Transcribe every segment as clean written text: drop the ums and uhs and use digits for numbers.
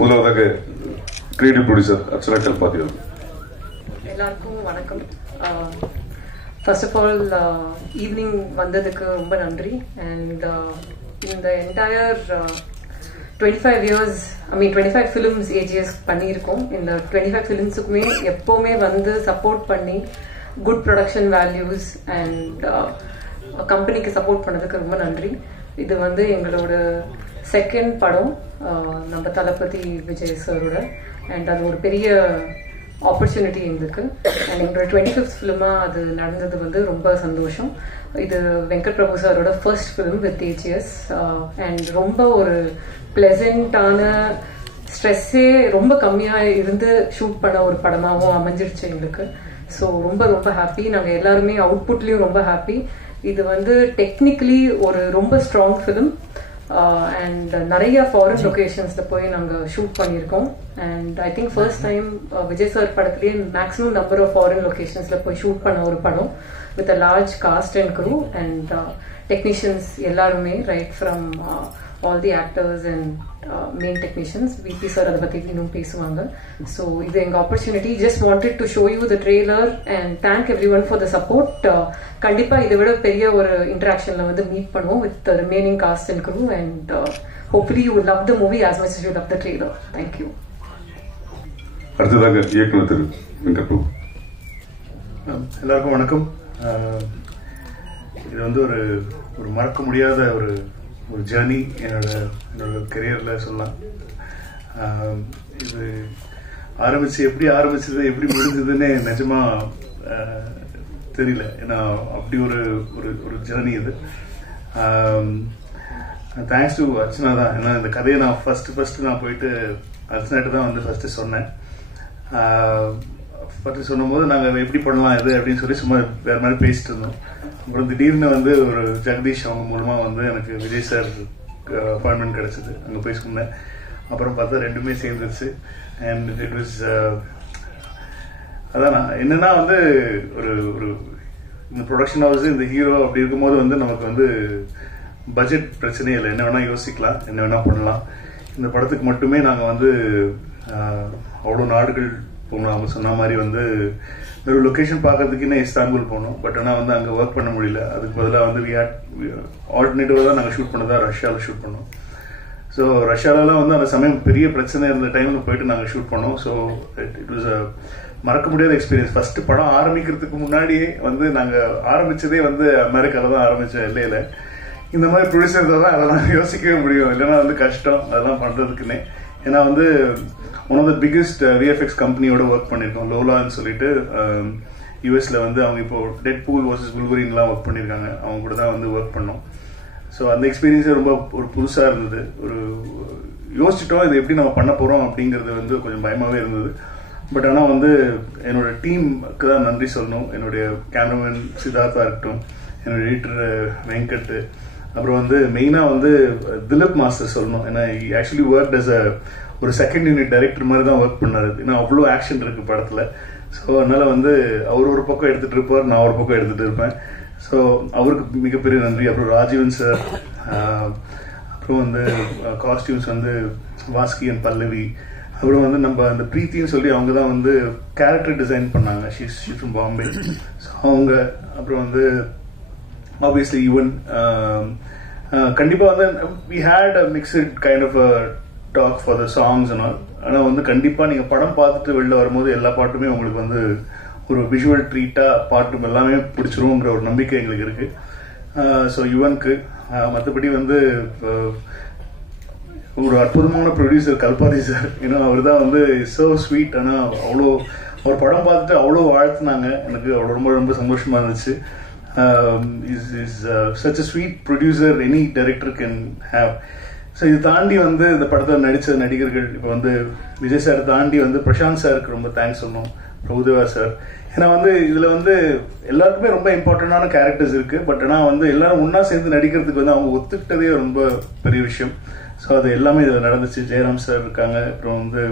முதலாவதாக creative producer Archana Kalpathi அவர்கள். எல்லாருக்கும் வணக்கம். ஃபர்ஸ்ட் ஆஃப் ஆல் ஈவினிங் வந்ததுக்கு ரொம்ப நன்றி. அண்ட் இந்த என்டையர் 25 years 25 ஃபிலிம்ஸ் ஏஜிஎஸ் பண்ணியிருக்கோம். இந்த 25 ஃபிலிம்ஸுக்குமே எப்போவுமே வந்து சப்போர்ட் பண்ணி குட் ப்ரொடக்ஷன் வேல்யூஸ் அண்ட் கம்பெனிக்கு சப்போர்ட் பண்ணதுக்கு ரொம்ப நன்றி. இது வந்து எங்களோட செகண்ட் படம் நம்ம தளபதி விஜய் சாரோட. அண்ட் அது ஒரு பெரிய ஆப்பர்ச்சுனிட்டி எங்களுக்கு. அண்ட் எங்களோட 25th ஃபிலிமாக அது நடந்தது வந்து ரொம்ப சந்தோஷம். இது வெங்கட் பிரபு சாரோட first film with AGS. And ரொம்ப ஒரு பிளசண்டான, ஸ்ட்ரெஸ்ஸே ரொம்ப கம்மியாக இருந்து ஷூட் பண்ண ஒரு படமாகவும் அமைஞ்சிருச்சு எங்களுக்கு. ஸோ ரொம்ப ரொம்ப ஹாப்பி. நாங்கள் எல்லாருமே அவுட்புட்லேயும் ரொம்ப ஹாப்பி. இது வந்து டெக்னிக்கலி ஒரு ரொம்ப ஸ்ட்ராங் ஃபிலிம். அண்ட் நிறைய ஃபாரின் லொகேஷன்ஸில் போய் நாங்கள் ஷூட் பண்ணியிருக்கோம். And I think first time Vijay sir படத்துலேயே மேக்ஸிமம் நம்பர் ஆஃப் ஃபாரின் லொகேஷன்ஸில் போய் ஷூட் பண்ண ஒரு படம் with a large cast and crew and technicians எல்லாருமே, right from all the actors and main technicians. VP sir அதை பற்றி இன்னும் பேசுவாங்க. ஸோ இது எங்கள் opportunity. Just wanted to show you the trailer and thank everyone for the support. கண்டிப்பாக இதை விட பெரிய ஒரு இன்ட்ராக்ஷனில் வந்து மீட் பண்ணுவோம் with the remaining cast and crew and hopefully you would love the movie as much as you love the trailer. Thank you. அடுத்ததாக இயக்குனர் திரு வெங்கட் பிரபு. எல்லாருக்கும் வணக்கம். இது வந்து ஒரு மறக்க முடியாத ஒரு ஜேர்னி என்னோட கெரியரில் சொல்லலாம். இது எப்படி ஆரம்பிச்சது எப்படி முடிஞ்சதுன்னு நிஜமாக தெரியல. ஏன்னா அப்படி ஒரு ஜேர்னி இது. தேங்க்ஸ் டு அர்ச்சனா தான். ஏன்னா இந்த கதையை நான் ஃபர்ஸ்ட் நான் போயிட்டு அர்ச்சனாட்ட தான் வந்து ஃபர்ஸ்ட் சொன்னேன். ஃபர்ஸ்ட் சொன்னும்போது நாங்கள் எப்படி பண்ணலாம் இது அப்படின்னு சொல்லி சும்மா வேறு மாதிரி பேசிட்டு இருந்தோம். அப்புறம் திடீர்னு வந்து ஒரு ஜெகதீஷ் அவங்க மூலமாக வந்து எனக்கு விஜய் சார் அப்பாயின்மெண்ட் கிடச்சிது. அங்கே போய் சொன்னேன். அப்புறம் பார்த்தா ரெண்டுமே சேர்ந்துருச்சு. அண்ட் இட் வாஸ் அதான் என்னன்னா வந்து ஒரு இந்த ப்ரொடக்ஷன் ஹவுஸ் இந்த ஹீரோ அப்படி இருக்கும்போது வந்து நமக்கு வந்து பட்ஜெட் பிரச்சனையே இல்லை. என்ன வேணால் யோசிக்கலாம், என்ன வேணால் பண்ணலாம். இந்த படத்துக்கு மட்டுமே நாங்கள் வந்து அவ்வளோ நாடுகள் போனோம். அவங்க சொன்ன மாதிரி வந்து ஒரு லொக்கேஷன் பார்க்கறதுக்குன்னே இஸ்தான்புல் போனோம். பட் ஆனால் வந்து அங்கே ஒர்க் பண்ண முடியல. அதுக்கு பதிலாக வந்து ஆல்டர்னேட்டிவாக தான் நாங்கள் ஷூட் பண்ணதான் ரஷ்யாவில் ஷூட் பண்ணோம். ஸோ ரஷ்யாவிலாம் வந்து அந்த சமயம் பெரிய பிரச்சனை இருந்த டைமில் போயிட்டு நாங்கள் ஷூட் பண்ணோம். ஸோ இட் வாஸ் அ மறக்க முடியாத எக்ஸ்பீரியன்ஸ். ஃபர்ஸ்ட் படம் ஆரம்பிக்கிறதுக்கு முன்னாடியே வந்து நாங்கள் ஆரம்பிச்சதே வந்து அமெரிக்காவில் தான் ஆரம்பித்தோம், எல்லையில். இந்த மாதிரி ப்ரொடியூசர் தான் அதெல்லாம் யோசிக்கவே முடியும். இல்லைன்னா வந்து கஷ்டம் அதெல்லாம் பண்ணுறதுக்குன்னே. ஏன்னா வந்து one of the biggest VFX கம்பெனியோட ஒர்க் பண்ணியிருக்கோம், லோலான்னு சொல்லிட்டு. யூஎஸ்ல வந்து அவங்க இப்போ டெட் பூல் வர்சஸ் வுல்வரின்லாம் ஒர்க் பண்ணியிருக்காங்க. அவங்க கூட தான் வந்து ஒர்க் பண்ணோம். ஸோ அந்த எக்ஸ்பீரியன்ஸே ரொம்ப ஒரு புதுசாக இருந்தது. யோசிச்சிட்டோம் இது எப்படி நம்ம பண்ண போகிறோம் அப்படிங்கிறது வந்து கொஞ்சம் பயமாகவே இருந்தது. பட் ஆனால் வந்து என்னோட டீமுக்கு தான் நன்றி சொல்லணும். என்னுடைய கேமராமேன் சித்தார்த்தா இருக்கட்டும், என்னோட எடிட்டர் வெங்கட், அப்புறம் வந்து மெயினாக வந்து திலீப் மாஸ்டர் சொல்லணும். ஏன்னா ஆக்சுவலி ஒர்க் அஸ் ஒரு செகண்ட் யூனிட் டைரக்டர் மாதிரி தான் ஒர்க் பண்ணாரு. ஏன்னா அவ்வளோ ஆக்ஷன் இருக்கு படத்தில். ஸோ அதனால வந்து அவர் ஒரு பக்கம் எடுத்துட்டு இருப்பார், நான் ஒரு பக்கம் எடுத்துட்டு இருப்பேன். ஸோ அவருக்கு மிகப்பெரிய நன்றி. அப்புறம் ராஜீவன் சார், அப்புறம் வந்து காஸ்டியூம்ஸ் வந்து வாஸ்கி அண்ட் பல்லவி, அப்புறம் வந்து நம்ம அந்த பிரீத்தின்னு சொல்லி அவங்க தான் வந்து கேரக்டர் டிசைன் பண்ணாங்க. She's from Bombay. ஸோ அவங்க, அப்புறம் வந்து ஆப்வியஸ்லி ஈவன் கண்டிப்பாக வந்து we had a mixed kind of a talk for the songs and all. ஆனால் வந்து கண்டிப்பாக நீங்கள் படம் பார்த்துட்டு வெளில வரும்போது எல்லா பாட்டுமே உங்களுக்கு வந்து ஒரு விஷுவல் ட்ரீட்டாக பாட்டும் எல்லாமே பிடிச்சிருங்கிற ஒரு நம்பிக்கை எங்களுக்கு இருக்குது. ஸோ யுவனுக்கு மற்றபடி வந்து ஒரு அற்புதமான ப்ரொடியூசர் கல்பாதி சார். ஏன்னா அவர் தான் வந்து சோ ஸ்வீட். ஆனால் அவ்வளோ அவர் படம் பார்த்துட்டு அவ்வளோ வாழ்த்துனாங்க. எனக்கு அவ்வளோ ரொம்ப ரொம்ப சந்தோஷமாக இருந்துச்சு. is such a sweet producer any director can have. So இது தாண்டி வந்து இந்த படத்தில் நடித்த நடிகர்கள் இப்போ வந்து விஜய் சார் தாண்டி வந்து பிரசாந்த் சாருக்கு ரொம்ப தேங்க்ஸ் சொல்லணும், பிரபுதேவா சார். ஏன்னா வந்து இதில் வந்து எல்லாருக்குமே ரொம்ப இம்பார்ட்டண்டான கேரக்டர்ஸ் இருக்குது. பட் ஆனால் வந்து எல்லாரும் ஒன்றா சேர்ந்து நடிக்கிறதுக்கு வந்து அவங்க ஒத்துக்கிட்டதே ரொம்ப பெரிய விஷயம். ஸோ அது எல்லாமே இதில் நடந்துச்சு. ஜெயராம் சார் இருக்காங்க, அப்புறம் வந்து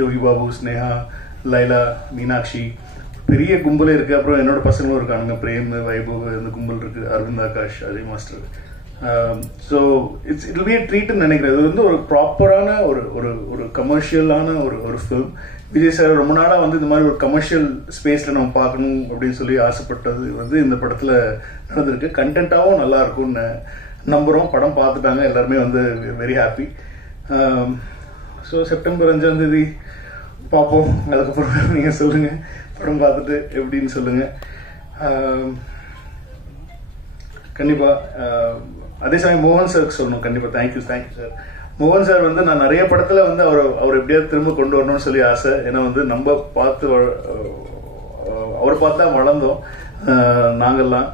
யோகி பாபு, ஸ்னேகா, லைலா, மீனாட்சி, பெரிய கும்பலே இருக்குது. அப்புறம் என்னோட பசங்களும் இருக்கானுங்க, பிரேம், வைபவ், இந்த கும்பல் இருக்குது, Aravind, Akash, Ajay master. So it's B ட்ரீட்னு நினைக்கிறேன். இது வந்து ஒரு ப்ராப்பரான ஒரு கமர்ஷியலான ஒரு ஃபிலிம். விஜய் சார் ரொம்ப நாளாக வந்து இந்த மாதிரி ஒரு கமர்ஷியல் ஸ்பேஸில் நம்ம பார்க்கணும் அப்படின்னு சொல்லி ஆசைப்பட்டது வந்து இந்த படத்தில் நடந்திருக்கு. கண்டென்ட்டாகவும் நல்லா இருக்கும்னு நம்புகிறோம். படம் பார்த்துட்டாங்க எல்லாருமே வந்து வெரி ஹாப்பி. ஸோ செப்டம்பர் 5 பார்ப்போம். அதுக்கப்புறம் நீங்கள் சொல்லுங்கள், படம் பார்த்துட்டு எப்படின்னு சொல்லுங்கள். கண்டிப்பாக அதே சமயம் மோகன் சாருக்கு சொல்லணும். கண்டிப்பாக தேங்க்யூ சார். மோகன் சார் வந்து நான் நிறைய படத்தில் வந்து அவர் எப்படியாவது திரும்ப கொண்டு வரணும்னு சொல்லி ஆசை. ஏன்னா வந்து நம்ம அவரை பார்த்தா வளர்ந்தோம் நாங்கள்லாம்.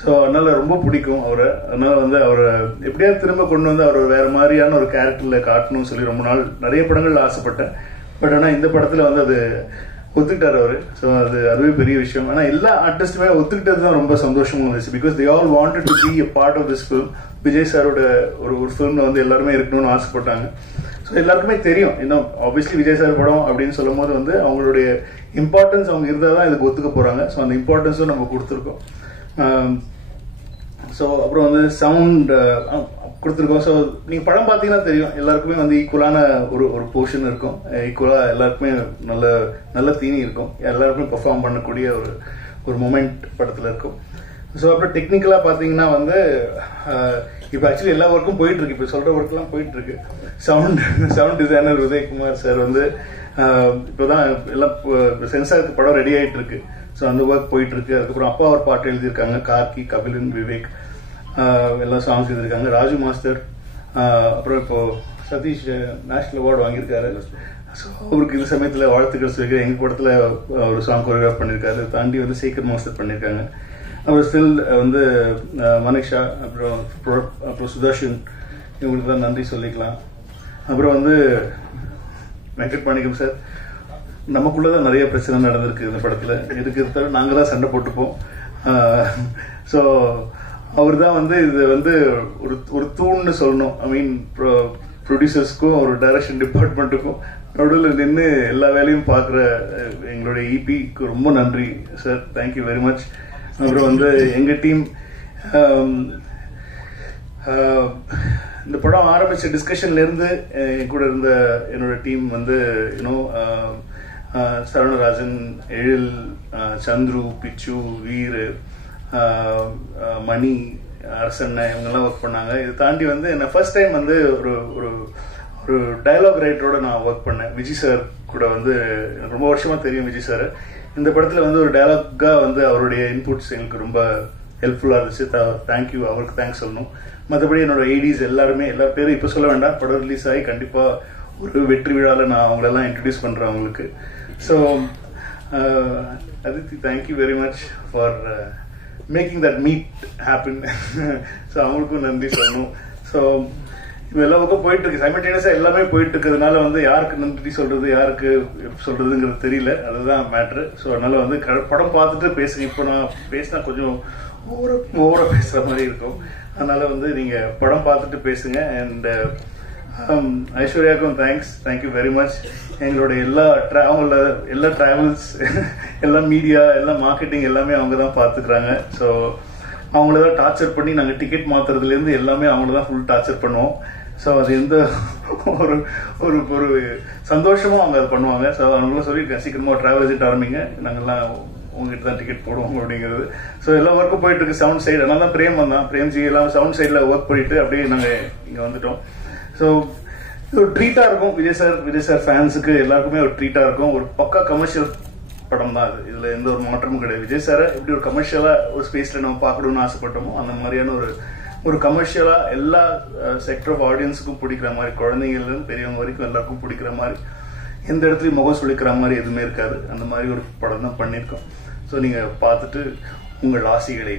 ஸோ அதனால ரொம்ப பிடிக்கும் அவரை. அதனால வந்து அவரை எப்படியாவது திரும்ப கொண்டு வந்து அவர் வேற மாதிரியான ஒரு கேரக்டரில் காட்டணும்னு சொல்லி ரொம்ப நாள் நிறைய படங்கள்ல ஆசைப்பட்டேன். பட் ஆனால் இந்த படத்தில் வந்து அது ஒத்துக்கிட்டார் அவரு. ஸோ அதுவே பெரிய விஷயம். ஆனால் எல்லா ஆர்டிஸ்டுமே ஒத்துக்கிட்டது தான் ரொம்ப சந்தோஷமா இருந்துச்சு. Because they all wanted to be a part of this film. Vijay சாரோட ஒரு ஃபிலிம்ல வந்து எல்லாருமே இருக்கணும்னு ஆசைப்பட்டாங்க. ஸோ எல்லாருக்குமே தெரியும் இன்னும் ஆப்வியஸ்லி விஜய் சார் படம் அப்படின்னு சொல்லும் போது வந்து அவங்களுடைய இம்பார்ட்டன்ஸ் அவங்க இருந்தால் தான் இதுக்கு ஒத்துக்க போறாங்க. ஸோ அந்த இம்பார்ட்டன்ஸும் நம்ம கொடுத்துருக்கோம். ஸோ அப்புறம் வந்து சவுண்ட் கொடுத்துருக்கோம். ஸோ நீங்கள் படம் பார்த்தீங்கன்னா தெரியும் எல்லாருக்குமே வந்து ஈக்குவலான ஒரு போர்ஷன் இருக்கும். ஈக்குவலாக எல்லாருக்குமே நல்ல தீனி இருக்கும். எல்லாருக்குமே பெர்ஃபார்ம் பண்ணக்கூடிய ஒரு மொமெண்ட் படத்தில் இருக்கும். ஸோ அப்புறம் டெக்னிக்கலாக பார்த்தீங்கன்னா வந்து இப்போ ஆக்சுவலி எல்லா ஒர்க்கும் போயிட்டு இருக்கு. இப்போ சொல்கிற ஒர்க்லாம் போயிட்டு இருக்கு. சவுண்ட் டிசைனர் உதயகுமார் சார் வந்து இப்போதான் எல்லாம் சென்சாருக்கு படம் ரெடி ஆகிட்டு இருக்கு. ஸோ அந்த ஒர்க் போயிட்டு இருக்கு. அதுக்கப்புறம் அப்பா ஒரு பாட்டு எழுதியிருக்காங்க. கார்கி, கபிலன், விவேக் எல்லாம் சாங்ஸ் எழுதியிருக்காங்க. ராஜு மாஸ்டர் அப்புறம் இப்போ சதீஷ் நேஷனல் அவார்டு வாங்கியிருக்காரு. ஸோ அவருக்கு இந்த சமயத்தில் வாழ்த்துக்கள் சொல்லியிருக்காரு. எங்கள் படத்தில் ஒரு சாங் கொரியோகிராஃப் பண்ணியிருக்காரு. தாண்டி வந்து சேகர் மாஸ்டர் பண்ணியிருக்காங்க. அப்புறம் ஸ்டில் வந்து மனிஷா அப்புறம் சுதர்ஷன் இவங்களுக்கு தான் நன்றி சொல்லிக்கலாம். அப்புறம் வந்து வெங்கட் மாணிக்கம் சார், நமக்குள்ளதான் நிறைய பிரச்சனை நடந்திருக்கு இந்த படத்துல. இதுக்கு தவிர நாங்க தான் சண்டை போட்டுப்போம். ஸோ அவர் தான் வந்து இது வந்து ஒரு தூண்னு சொல்லணும். ஐ மீன் ப்ரொடியூசர்ஸ்க்கும் ஒரு டைரக்ஷன் டிபார்ட்மெண்ட்டுக்கும் நடுவில் நின்று எல்லா வேலையும் பார்க்குற எங்களுடைய இபிக்கு ரொம்ப நன்றி சார். Thank you very much. அப்புறம் வந்து எங்கள் டீம் இந்த படம் ஆரம்பிச்ச டிஸ்கஷன்லேருந்து என் கூட இருந்த என்னோட டீம் வந்து சரவணராஜன், எழில், சந்துரு, பிச்சு, வீர், மணி, அரசண்ண இவங்கெல்லாம் ஒர்க் பண்ணாங்க. இது தாண்டி வந்து என்ன ஃபர்ஸ்ட் டைம் வந்து ஒரு டயலாக் ரைட்டரோட நான் ஒர்க் பண்ணேன். விஜய் சார் கூட வந்து ரொம்ப வருஷமா தெரியும் விஜய் சார். இந்த படத்துல வந்து ஒரு டயலாக்கா வந்து அவருடைய இன்புட்ஸ் எங்களுக்கு ரொம்ப ஹெல்ப்ஃபுல்லா இருந்துச்சு. தேங்க்யூ, அவருக்கு தேங்க்ஸ் சொல்லணும். மற்றபடி என்னோட ஐடிஸ் எல்லாருமே எல்லா பேரும் இப்போ சொல்ல வேண்டாம். படம் ரிலீஸ் ஆகி கண்டிப்பா ஒரு வெற்றி விழாவில் நான் அவங்களெல்லாம் இன்ட்ரடியூஸ் பண்றேன் அவங்களுக்கு. So Aditi, thank you very much for making that meet happen. So அவங்களுக்கும் நன்றி சொல்லணும். ஸோ இப்போ எல்லா பக்கம் போயிட்டு இருக்கு, சைமல்டேனியஸா எல்லாமே போயிட்டு இருக்கிறதுனால வந்து யாருக்கு நன்றி சொல்றது யாருக்கு சொல்றதுங்கிறது தெரியல. அதுதான் மேட்ரு. ஸோ அதனால வந்து படம் பார்த்துட்டு பேசுங்க. இப்போ நான் பேசினா கொஞ்சம் ஓவரா பேசுற மாதிரி இருக்கும். அதனால வந்து நீங்க படம் பார்த்துட்டு பேசுங்க. அண்ட் ஐஸ்வர்யாவுக்கும் தேங்க்யூ வெரி மச். எங்களோட எல்லா டிராவல்ஸ், எல்லா மீடியா, எல்லா மார்க்கெட்டிங் எல்லாமே அவங்க தான் பார்த்துக்கிறாங்க. ஸோ அவங்களதான் டார்ச்சர் பண்ணி நாங்கள் டிக்கெட் மாத்துறதுலேருந்து எல்லாமே அவங்கள தான் ஃபுல் டார்ச்சர் பண்ணுவோம். ஸோ அது எந்த ஒரு சந்தோஷமும் அவங்க அதை பண்ணுவாங்க. ஸோ அவங்களும் சொல்லியிருக்கேன், சீக்கிரமா டிராவல் ஏஜென்ட் ஆரம்பிங்க, நாங்கள்லாம் உங்ககிட்ட தான் டிக்கெட் போடுவோம் அப்படிங்கிறது. ஸோ எல்லா ஒர்க்கும் போயிட்டு இருக்கு சவுண்ட் சைடு. அதனால தான் பிரேம் வந்தான். பிரேம்ஜி எல்லாம் சவுண்ட் சைடில் ஒர்க் பண்ணிட்டு அப்படியே நாங்கள் இங்கே வந்துட்டோம். ஸோ இது ஒரு ட்ரீட்டா இருக்கும். விஜய் சார் ஃபேன்ஸுக்கு எல்லாருக்குமே ஒரு ட்ரீட்டா இருக்கும். ஒரு பக்கா கமர்ஷியல் படம் தான் அது. இதுல எந்த ஒரு மாற்றமும் கிடையாது. விஜய் சாரை எப்படி ஒரு கமர்ஷியலா ஒரு ஸ்பேஸ்ல நம்ம பார்க்கணும்னு ஆசைப்பட்டோமோ அந்த மாதிரியான ஒரு கமர்ஷியலா எல்லா செக்டர் ஆஃப் ஆடியன்ஸுக்கும் பிடிக்கிற மாதிரி, குழந்தைங்கள்ல இருந்து பெரியவங்க வரைக்கும் எல்லாருக்கும் பிடிக்கிற மாதிரி, எந்த இடத்துலயும் முகம் சொல்லிக்கிற மாதிரி எதுவுமே இருக்காது. அந்த மாதிரி ஒரு படம் தான் பண்ணியிருக்கோம். ஸோ நீங்க பார்த்துட்டு உங்கள் ஆசைகளை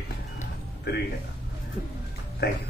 தெரிவிங்க. தேங்க்யூ.